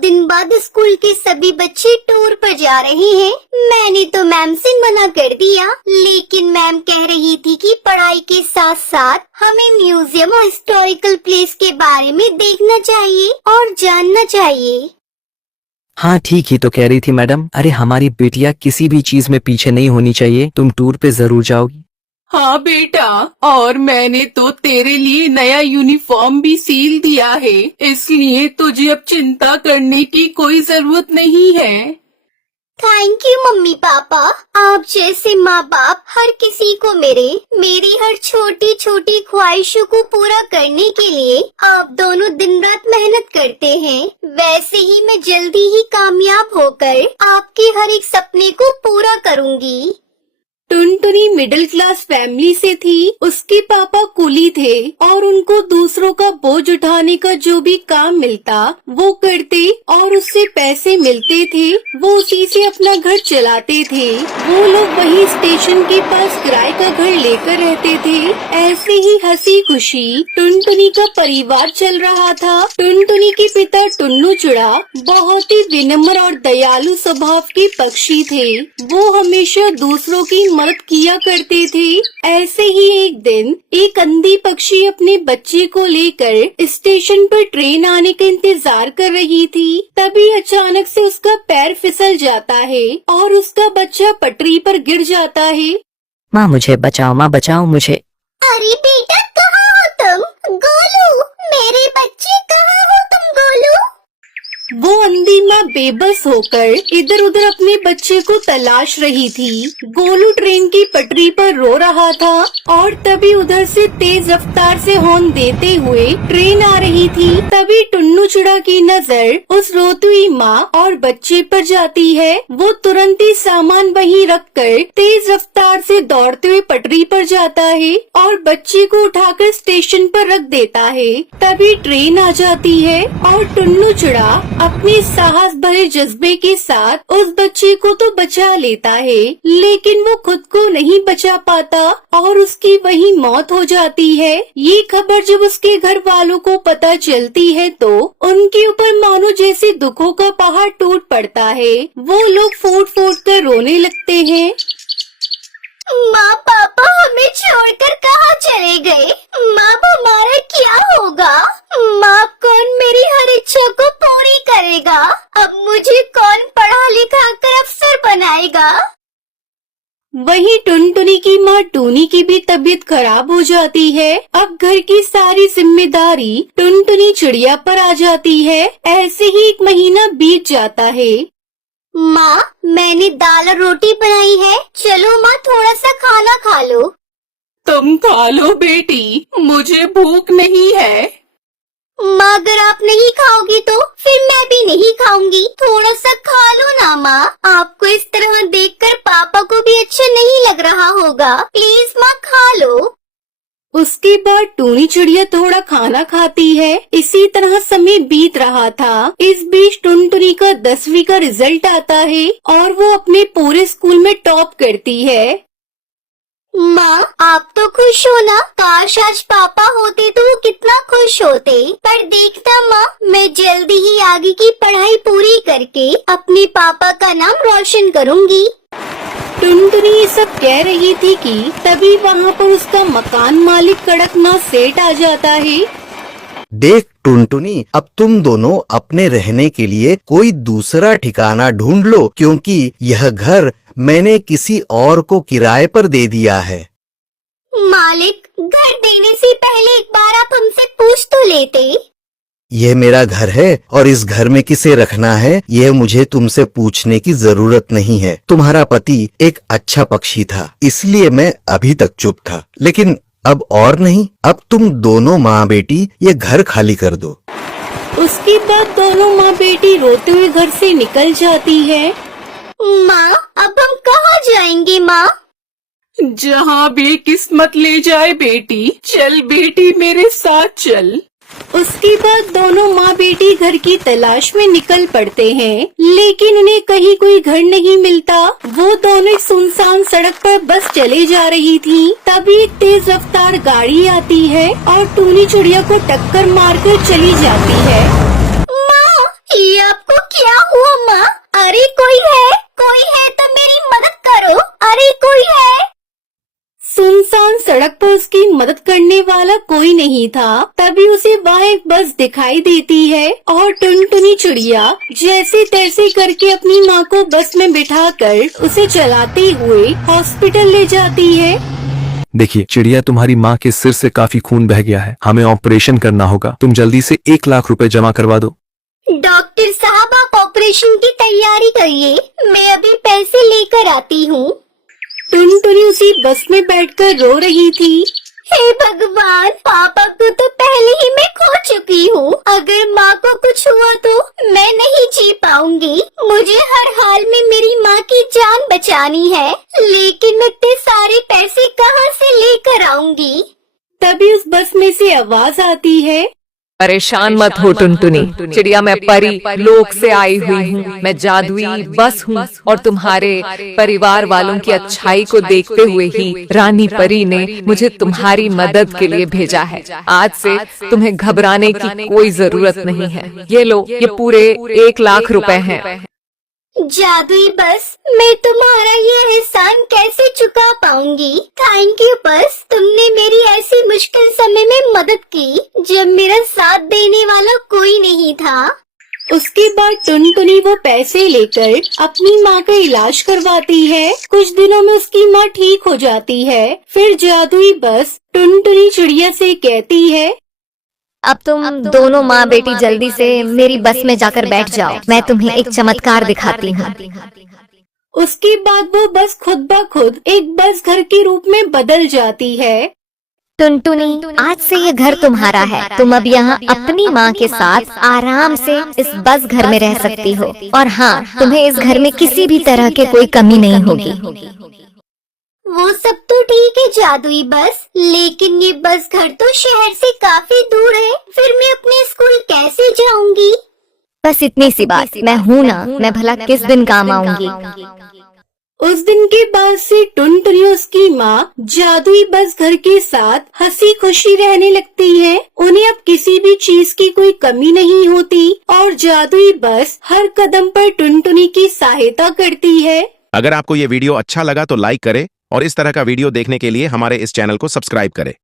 दिन बाद स्कूल के सभी बच्चे टूर पर जा रहे हैं। मैंने तो मैम से मना कर दिया, लेकिन मैम कह रही थी कि पढ़ाई के साथ साथ हमें म्यूजियम और हिस्टोरिकल प्लेस के बारे में देखना चाहिए और जानना चाहिए। हाँ ठीक ही तो कह रही थी मैडम। अरे हमारी बेटियां किसी भी चीज में पीछे नहीं होनी चाहिए। तुम टूर पे जरूर जाओगी। हाँ बेटा, और मैंने तो तेरे लिए नया यूनिफॉर्म भी सील दिया है, इसलिए तुझे अब चिंता करने की कोई जरूरत नहीं है। Thank you mummy papa. आप जैसे माँ बाप हर किसी को मेरी हर छोटी छोटी ख्वाहिशों को पूरा करने के लिए आप दोनों दिन रात मेहनत करते हैं। वैसे ही मैं जल्दी ही कामयाब होकर आपके हर एक सपने को पूरा करूँगी। टुनटुनी मिडिल क्लास फैमिली से थी। उसके पापा कुली थे और उनको दूसरों का बोझ उठाने का जो भी काम मिलता वो करते और उससे पैसे मिलते थे। वो उसी से अपना घर चलाते थे। वो लोग वही स्टेशन के पास किराए का घर लेकर रहते थे। ऐसे ही हंसी खुशी टुनटुनी का परिवार चल रहा था। टुनटुनी के पिता टुन्नू चुड़ा बहुत ही विनम्र और दयालु स्वभाव के पक्षी थे। वो हमेशा दूसरों की मदद किया करते थे। ऐसे ही एक दिन एक अंधी पक्षी अपने बच्चे को लेकर स्टेशन पर ट्रेन आने का इंतजार कर रही थी। तभी अचानक से उसका पैर फिसल जाता है और उसका बच्चा पटरी पर गिर जाता है। माँ मुझे बचाओ, माँ बचाओ मुझे। अरे बेटा कहाँ हो तुम? गोलू, मेरे बच्चे कहाँ हो तुम गोलू? वो अंधी माँ बेबस होकर इधर उधर अपने बच्चे को तलाश रही थी। गोलू ट्रेन की पटरी पर रो रहा था और तभी उधर से तेज रफ्तार से हॉर्न देते हुए ट्रेन आ रही थी। तभी टुन्नू चुड़ा की नजर उस रोती हुई माँ और बच्चे पर जाती है। वो तुरंत ही सामान वहीं रखकर तेज रफ्तार से दौड़ते हुए पटरी पर जाता है और बच्चे को उठाकर स्टेशन पर रख देता है। तभी ट्रेन आ जाती है और टुन्नू चुड़ा अपने साहस भरे जज्बे के साथ उस बच्चे को तो बचा लेता है, लेकिन वो खुद को नहीं बचा पाता और उसकी वही मौत हो जाती है। ये खबर जब उसके घर वालों को पता चलती है तो उनके ऊपर मानो जैसे दुखों का पहाड़ टूट पड़ता है। वो लोग फूट फूट कर रोने लगते हैं। माँ पापा हमें छोड़कर कहाँ चले गए? माँ हमारा क्या होगा? माँ कौन मेरी हर इच्छा को पूरी करेगा? अब मुझे कौन पढ़ा लिखा कर अफसर बनाएगा? वहीं टुनटुनी की माँ टूनी की भी तबीयत खराब हो जाती है। अब घर की सारी जिम्मेदारी टुनटुनी चिड़िया पर आ जाती है। ऐसे ही एक महीना बीत जाता है। माँ मैंने दाल और रोटी बनाई है, चलो माँ थोड़ा सा खाना खा लो। तुम खा लो बेटी, मुझे भूख नहीं है। माँ अगर आप नहीं खाओगी तो फिर मैं भी नहीं खाऊंगी। थोड़ा सा खा लो ना माँ। आपको इस तरह देखकर पापा को भी अच्छा नहीं लग रहा होगा। प्लीज माँ खा लो। उसके बाद टूनी चिड़िया थोड़ा खाना खाती है। इसी तरह समय बीत रहा था। इस बीच टुनटुनी का 10वीं का रिजल्ट आता है और वो अपने पूरे स्कूल में टॉप करती है। माँ आप तो खुश हो ना? काश आज पापा होते तो वो कितना खुश होते। पर देखना माँ, मैं जल्दी ही आगे की पढ़ाई पूरी करके अपने पापा का नाम रोशन करूँगी। टुनटुनी ये सब कह रही थी कि तभी वहाँ पर उसका मकान मालिक कड़कनाथ सेठ आ जाता है। देख टुनटुनी, अब तुम दोनों अपने रहने के लिए कोई दूसरा ठिकाना ढूंढ लो, क्योंकि यह घर मैंने किसी और को किराए पर दे दिया है। मालिक, घर देने से पहले एक बार आप हमसे पूछ तो लेते। यह मेरा घर है और इस घर में किसे रखना है यह मुझे तुमसे पूछने की जरूरत नहीं है। तुम्हारा पति एक अच्छा पक्षी था, इसलिए मैं अभी तक चुप था, लेकिन अब और नहीं। अब तुम दोनों माँ बेटी ये घर खाली कर दो। उसके बाद दोनों माँ बेटी रोते हुए घर से निकल जाती है। माँ अब हम कहाँ जाएंगे माँ? जहाँ भी किस्मत ले जाए बेटी। चल बेटी मेरे साथ चल। उसके बाद दोनों माँ बेटी घर की तलाश में निकल पड़ते हैं, लेकिन उन्हें कहीं कोई घर नहीं मिलता। वो दोनों एक सुनसान सड़क पर बस चले जा रही थी। तभी एक तेज रफ्तार गाड़ी आती है और टूनी चिड़िया को टक्कर मारकर चली जाती है। माँ ये आपको नहीं था, तभी उसे वहाँ एक बस दिखाई देती है और टुनटुनी चिड़िया जैसे तैसे करके अपनी माँ को बस में बिठाकर उसे चलाते हुए हॉस्पिटल ले जाती है। देखिए चिड़िया, तुम्हारी माँ के सिर से काफी खून बह गया है, हमें ऑपरेशन करना होगा। तुम जल्दी से 1 लाख रुपए जमा करवा दो। डॉक्टर साहब, आप ऑपरेशन की तैयारी करिए, मैं अभी पैसे लेकर आती हूँ। टुनटुनी उसी बस में बैठकर रो रही थी। हे भगवान, पापा को तो पहले ही मैं खो चुकी हूँ। अगर माँ को कुछ हुआ तो मैं नहीं जी पाऊंगी। मुझे हर हाल में मेरी माँ की जान बचानी है, लेकिन मैं इतने सारे पैसे कहाँ से लेकर आऊंगी? तभी उस बस में से आवाज आती है, परेशान मत हो टुनटुनी चिड़िया, मैं परी लोक से आई हुई हूँ। मैं जादुई बस हूँ और तुम्हारे परिवार वालों की अच्छाई को देखते हुए ही रानी परी ने मुझे तुम्हारी मदद के लिए भेजा है। आज से तुम्हें घबराने की कोई जरूरत नहीं है। ये लो, ये पूरे 1 लाख रुपए हैं। जादुई बस, मैं तुम्हारा ये एहसान कैसे चुका पाऊंगी? थैंक यू बस, तुमने मेरी ऐसी मुश्किल समय में मदद की जब मेरा साथ देने वाला कोई नहीं था। उसके बाद टुनटुनी वो पैसे लेकर अपनी माँ का इलाज करवाती है। कुछ दिनों में उसकी माँ ठीक हो जाती है। फिर जादुई बस टुनटुनी चिड़िया से कहती है, अब तुम दोनों माँ बेटी जल्दी से मेरी बस में जाकर बैठ जाओ, मैं तुम्हें एक चमत्कार दिखाती हूँ। उसके बाद वो बस खुद ब खुद एक बस घर के रूप में बदल जाती है। टुनटुनी, आज से ये घर तुम्हारा है। तुम अब यहाँ अपनी माँ के साथ आराम से इस बस घर में रह सकती हो। और हाँ, तुम्हें इस घर में किसी भी तरह की कोई कमी नहीं होगी। वो सब तो ठीक है जादुई बस, लेकिन ये बस घर तो शहर से काफी दूर है। फिर मैं अपने स्कूल कैसे जाऊंगी? बस इतनी सी बात, मैं हूँ ना, मैं भला किस दिन काम आऊंगी। उस दिन के बाद से टुनटुनी और उसकी माँ जादुई बस घर के साथ हंसी खुशी रहने लगती है। उन्हें अब किसी भी चीज की कोई कमी नहीं होती और जादुई बस हर कदम पर टुनटुनी की सहायता करती है। अगर आपको ये वीडियो अच्छा लगा तो लाइक करें और इस तरह का वीडियो देखने के लिए हमारे इस चैनल को सब्सक्राइब करें।